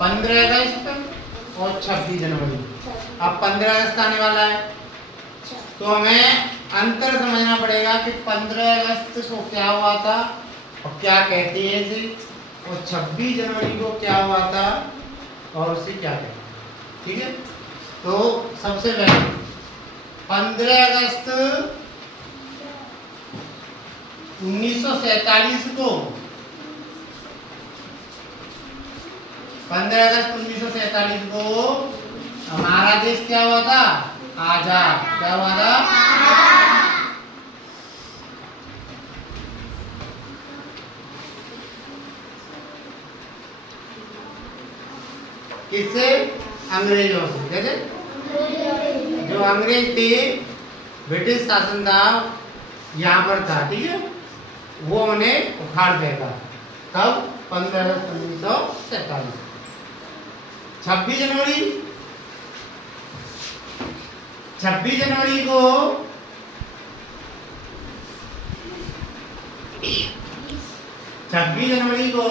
15 अगस्त और 26 जनवरी। अब 15 अगस्त आने वाला है तो हमें अंतर समझना पड़ेगा कि 15 अगस्त को क्या हुआ था और क्या कहते हैं इसे, और 26 जनवरी को क्या हुआ था और उसे क्या कहते हैं। ठीक है, तो सबसे पहले 15 अगस्त 1947 को 15 अगस्त 1947 को हमारा देश क्या हुआ था, आजाद। क्या हुआ था, किससे, अंग्रेजों से। कैसे, जो अंग्रेज थे, ब्रिटिश शासनदार यहाँ पर था, ठीक है, वो उन्हें उखाड़ फेंका। कब, 15 अगस्त 1947। 26 जनवरी, 26 जनवरी को 26 जनवरी को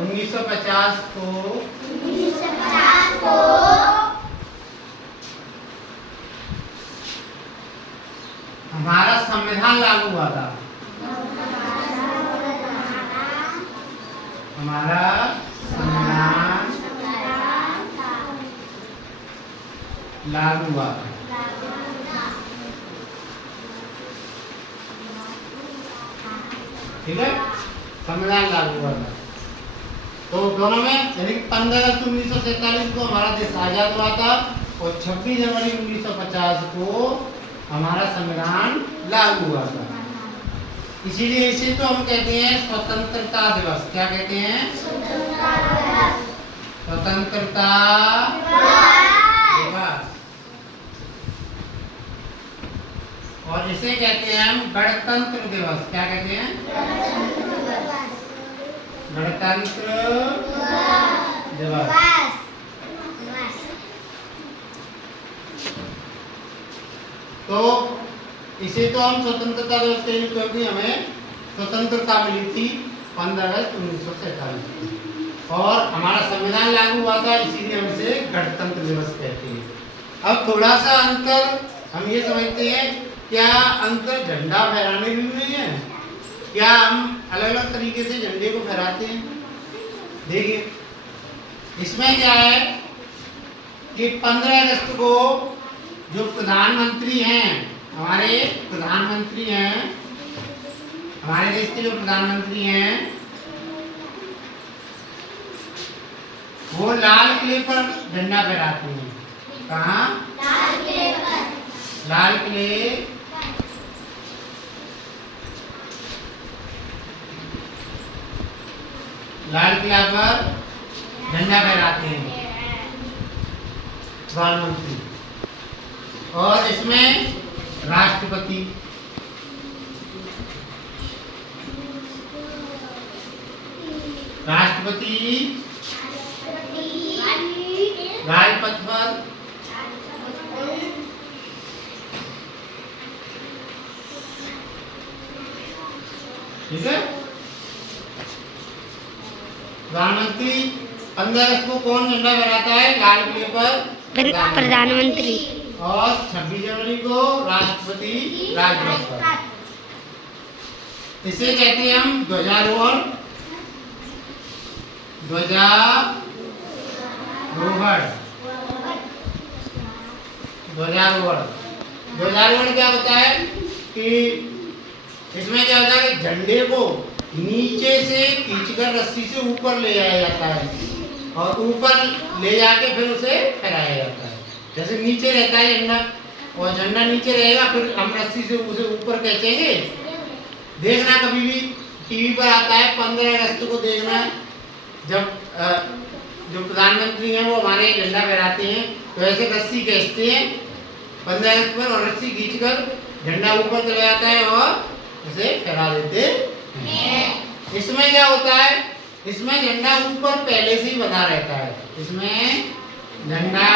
1950 को हमारा संविधान लागू हुआ था। हमारा संविधान लागू हुआ था। ठीक है, संविधान लागू हुआ था। तो दोनों में यानी 15 अगस्त 1947 को हमारा देश आजाद हुआ था और 26 जनवरी 1950 को हमारा संविधान लागू हुआ था। इसीलिए इसे तो हम कहते हैं स्वतंत्रता दिवस। क्या कहते हैं, स्वतंत्रता दिवस। और इसे कहते हैं हम गणतंत्र दिवस। क्या कहते हैं, गणतंत्र दिवस। तो इसे तो हम स्वतंत्रता दिवस कहेंगे क्योंकि हमें स्वतंत्रता मिली थी 15 अगस्त 1947 और हमारा संविधान लागू हुआ था, इसीलिए हम इसे गणतंत्र दिवस कहते हैं। अब थोड़ा सा अंतर हम ये समझते हैं, क्या अंतर झंडा फहराने में नहीं है? क्या हम अलग अलग तरीके से झंडे को फहराते हैं? देखिए, इसमें क्या है कि 15 अगस्त को जो प्रधानमंत्री हैं, हमारे प्रधानमंत्री हैं, हमारे देश के जो प्रधानमंत्री हैं, वो लाल किले पर झंडा फहराते हैं। कहाँ, लाल किले पर। लाल किले, लाल किला पर झंडा फहराते हैं प्रधानमंत्री। और इसमें राष्ट्रपति, राजपथ पर, ठीक है। प्रधानमंत्री 15 अगस्त को कौन झंडा फहराता है, लाल किले पर प्रधानमंत्री। और 26 जनवरी को राष्ट्रपति राजपथ पर। इसे कहते हैं हम ध्वजारोहण। ध्वजारोहण क्या होता है कि इसमें क्या होता है कि झंडे को नीचे से खींचकर रस्सी से ऊपर ले जाया जाता है और ऊपर ले जाके फिर उसे फहराया जाता है। जैसे नीचे रहता है झंडा और झंडा नीचे रहेगा, फिर हम रस्सी से उसे ऊपर खींचेंगे। देखना कभी भी टीवी पर आता है 15 अगस्त को, देखना जब जो प्रधानमंत्री हैं वो हमारे झंडा फहराते हैं तो ऐसे रस्सी खींचते हैं 15 अगस्त पर और रस्सी खींचकर झंडा ऊपर चला जाता है और उसे फहरा देते हैं। इसमें क्या होता है, इसमें झंडा ऊपर पहले से ही बना रहता है। इसमें झंडा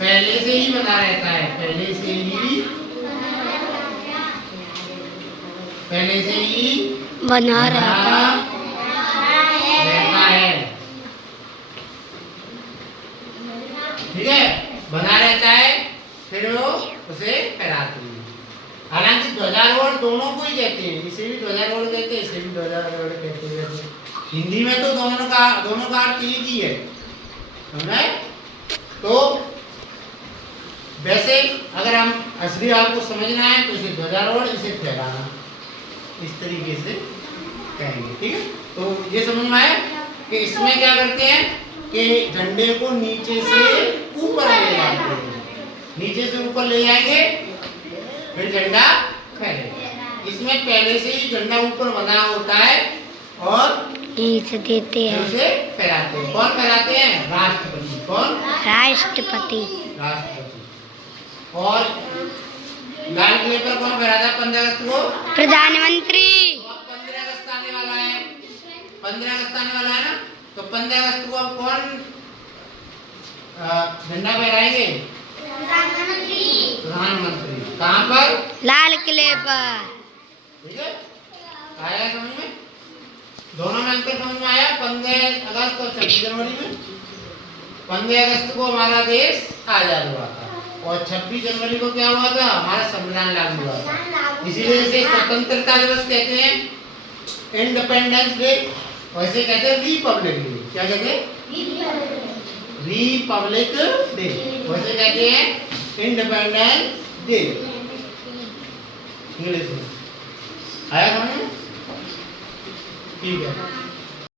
पहले से ही बना रहता है, पहले से ही बना रहता है। ठीक है, बना रहता है, फिर वो उसे फहराते हैं। हालांकि ध्वजारोहण दोनों को ही कहते हैं, इसे भी ध्वजारोहण कहते हैं, इसे भी ध्वजारोहण कहते हैं। हिंदी में तो दोनों का अर्थ एक ही है, समझे? तो वैसे अगर हम असली आपको समझना है तो इसे ध्वजारोहण, इसे फहराना, इस तरीके से कहेंगे। ठीक है, तो ये समझ में आया कि इसमें क्या करते हैं कि झंडे को नीचे से ऊपर ले जाते हैं, नीचे से ऊपर ले जाएंगे, फिर झंडा फहरेगा। इसमें पहले से ही झंडा ऊपर बना होता है और इसे देते हैं, उसे फहराते हैं। कौन फहराते हैं? राष्ट्रपति। कौन? राष्ट्रपति। राष्ट्रपति। और लाल किले पर कौन फहराता है 15 अगस्त को? प्रधानमंत्री। 15 अगस्त आने वाला है, 15 अगस्त आने वाला है ना, तो 15 अगस्त को अब कौन झंडा फहराएंगे? प्रधानमंत्री। कहाँ पर? लाल किले पर। ठीक है, आया समझ में? दोनों में अंतर समझ में आया? 15 अगस्त और 26 जनवरी में। 15 अगस्त को हमारा देश आजाद हुआ था और 26 जनवरी को क्या हुआ था? हमारा संविधान लागू हुआ था। इसीलिए इसे स्वतंत्रता दिवस कहते हैं, इंडिपेंडेंस डे। वैसे कहते हैं रिपब्लिक डे। क्या कहते हैं? Republic day. वैसे कहते हैं इंडिपेंडेंस डे इंग्लिश में। आया समझ में? ठीक है।